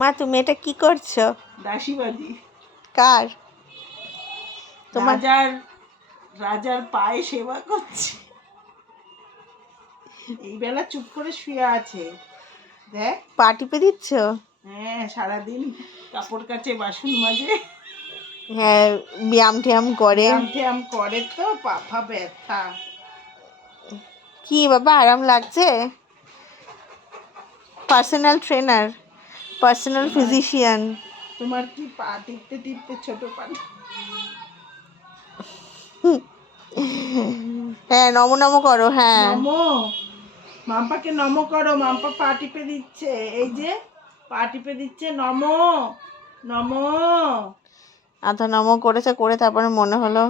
মা তুমি এটা কি করছ? দাসীবাদী। কার? তোমার রাজার রাজার পায়ে সেবা করছে। এই বেলা চুপ করে শুয়ে আছে। দেখ। পা টিপে দিচ্ছ? হ্যাঁ সারাদিন কাপড় কাচে বাসন মাজে। হ্যাঁ ব্যায়াম ট্যায়াম করে। ব্যায়াম ট্যায়াম করে তো পাফা ব্যথা। কি বাবা আরাম লাগছে? পার্সোনাল ট্রেনার পার্সোনাল ফিজিশিয়ান তোমার কি পা টিপতে টিপতে ছোট পা? হ্যাঁ নম নম করো হ্যাঁ। নমো। মাম্পাকে নমো করো মাম্পা পা টিপে দিচ্ছে। এই যে পা টিপে দিচ্ছে নমো নমো। আধা নম করেছে করে তারপরে মনে হলো।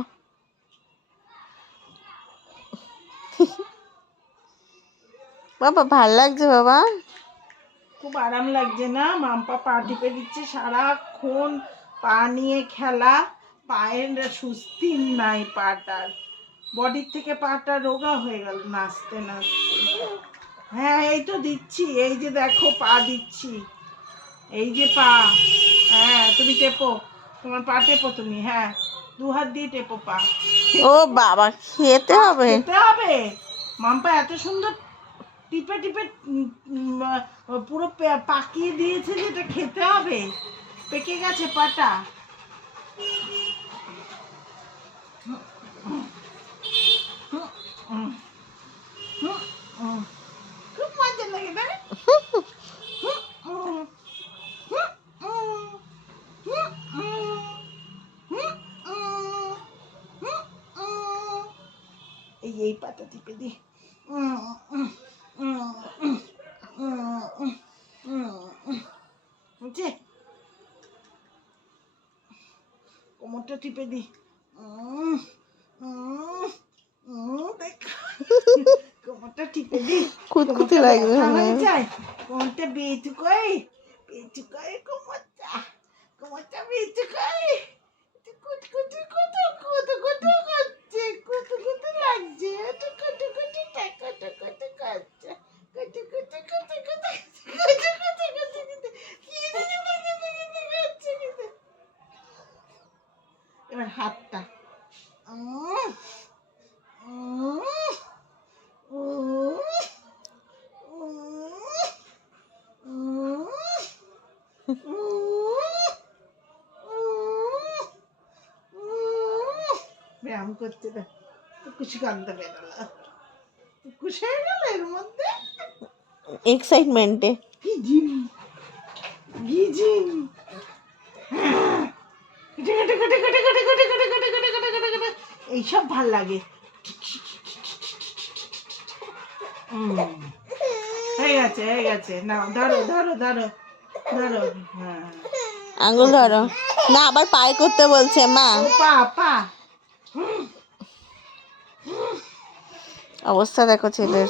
বাবা ভালো লাগছে বাবা। খুব আরাম লাগছে না? মাম্পা পা টিপে দিচ্ছে সারাক্ষণ। পা নিয়ে খেলা। পায়ের সুস্থি নাই পাটার বডির থেকে পাটা রোগা হয়ে গেল নাচতে নাচতে। হ্যাঁ এই তো দিচ্ছি। এই যে দেখো পা দিচ্ছি। এই যে পা। হ্যাঁ তুমি টেপো। তোমার পা টেপো তুমি হ্যাঁ। দু হাত দিয়ে টেপো পা। ও বাবা খেতে হবে। খেতে হবে। মাম্পা এত সুন্দর টিপে টিপে পুরো পাকিয়ে দিয়েছে যে এটা খেতে হবে। পেকে গেছে পাটা। খুব লাগে, না? এই এই পাতা টিপে দি। বুঝছে কোমরটা টিপে দি কোমরটা টিপে দি কুতকুতে লাগবে যায় কোমরটা বেঁচু কই বেঁচু কই কোমরটা কোমরটা বেঁচু কই কুত কুত কুত কুত হাতটা ব্যায়াম করতে কুচি গন্ধ বেরোলো খুশি হয়ে গেল এর মধ্যে। এক্সাইটমেন্টে গিজিম গিজিম কেটে কেটে কেটে কেটে ঘটে এইসব ভালো লাগে। হয়ে গেছে হয়ে গেছে। না ধরো ধরো ধরো ধরো। হ্যাঁ। আঙুল ধরো। না আবার পায়ে করতে বলছে মা। পা পা। অবস্থা দেখো ছেলের।